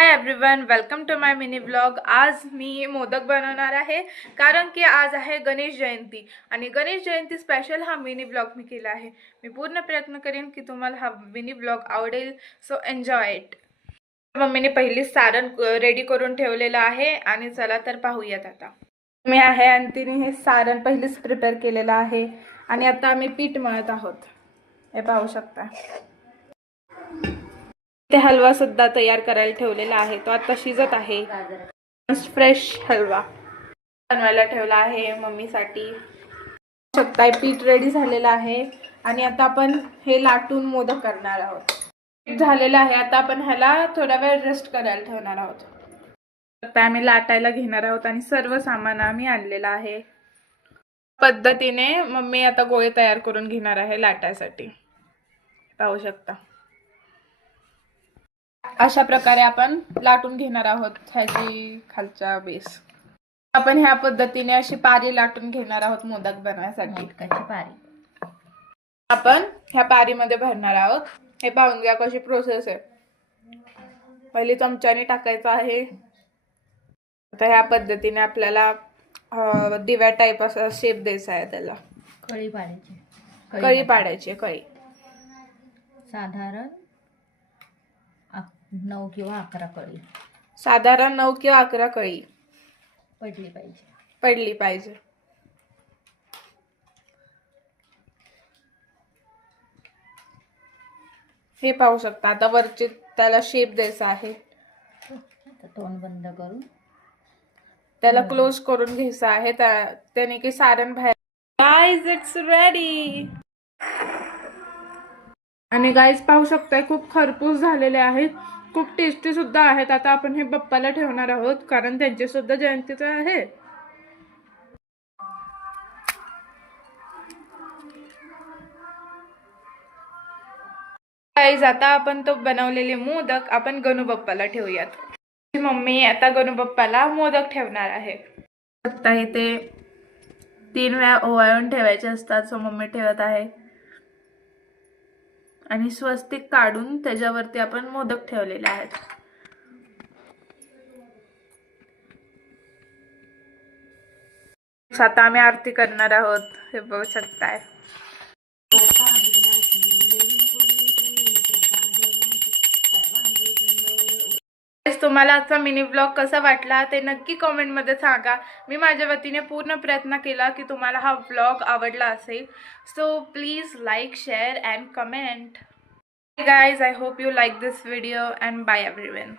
High everyone, welcome to my mini blog. आज मी मोदक बनवणार आहे कारण की आज आहे गणेश जयंती आणि गणेश जयंती स्पेशल हा मिनी ब्लॉग मी केला आहे। मी पूर्ण प्रयत्न करेन की तुम्हाला हा मिनी ब्लॉग आवडेल, सो एन्जॉय इट। मम्मीने पहिली सारण रेडी करून ठेवलेलं आहे आणि चला तर पाहूयात। आता मी आहे आणि तिने हे सारण पहिलेच प्रिपेअर केलेलं आहे आणि आता आम्ही पीठ मळत आहोत, हे पाहू शकता। ते हलवा सुद्धा तयार करायला ठेवलेला आहे, तो आता शिजत आहे। फ्रेश हलवा बनवायला ठेवला आहे मम्मीसाठी। शकताय पीठ रेडी झालेलं आहे आणि आता आपण हे लाटून मोदक करणार आहोत। पीठ झालेलं आहे, आता आपण ह्याला थोडा वेळ रेस्ट करायला ठेवणार आहोत। आता आम्ही लाटायला घेणार आहोत आणि सर्व सामान आम्ही आणलेलं आहे। पद्धतीने मम्मी आता गोळे तयार करून घेणार आहे लाटायसाठी, पाहू शकता। अशा प्रकारे आपण लाटून घेणार आहोत ह्याची खालचा बेस। आपण ह्या पद्धतीने अशी पारी लाटून घेणार आहोत मोदक बनवण्यासाठी। पारी आपण ह्या पारीमध्ये भरणार आहोत। हे पाहून घ्या कशी प्रोसेस आहे। पहिली चमच्याने टाकायचं आहे। आता ह्या पद्धतीने आपल्याला दिव्या टाइप असा शेप द्यायचा आहे, त्याला कळी पाडायची। कळी पाडायची। कळी साधारण 9 किंवा 11 कळी, साधारण 9 किंवा 11 कळी पडली पाहिजे। हे पाहू शकता। आता वरची त्याला शेप द्यायचा आहे। तोंड बंद करून त्याला क्लोज करून घ्यायचं आहे, त्याने की सारण बाहेर। Guys, it's ready. आणि गाइस पाहू शकताय खूप खरपूस झालेले आहेत, खूप टेस्टी सुद्धा आहेत। आता आपण हे बाप्पाला ठेवणार आहोत कारण त्यांची सुद्धा जयंतीच आहे। गाइस, आता आपण तो बनवलेले मोदक आपण गणू बाप्पाला ठेवूयात। मम्मी आता गणू बाप्पाला मोदक ठेवणार आहे। आता इथे 3 वेळा ओवाळून ठेवायचे असतात, सो मम्मी ठेवत आहे आणि स्वस्तिक काढून त्याच्यावरती आपण मोदक ठेवलेले आहेत। आता आम्ही आरती करणार आहोत, हे बघू शकताय। तुम्हाला आजचा मिनी ब्लॉग कसा वाटला ते नक्की कमेंट मध्ये सांगा। मी माझ्या वतीने पूर्ण प्रयत्न केला की तुम्हाला हा ब्लॉग आवडला असेल, so please like, share and comment. Guys, I hope you like this video and bye everyone.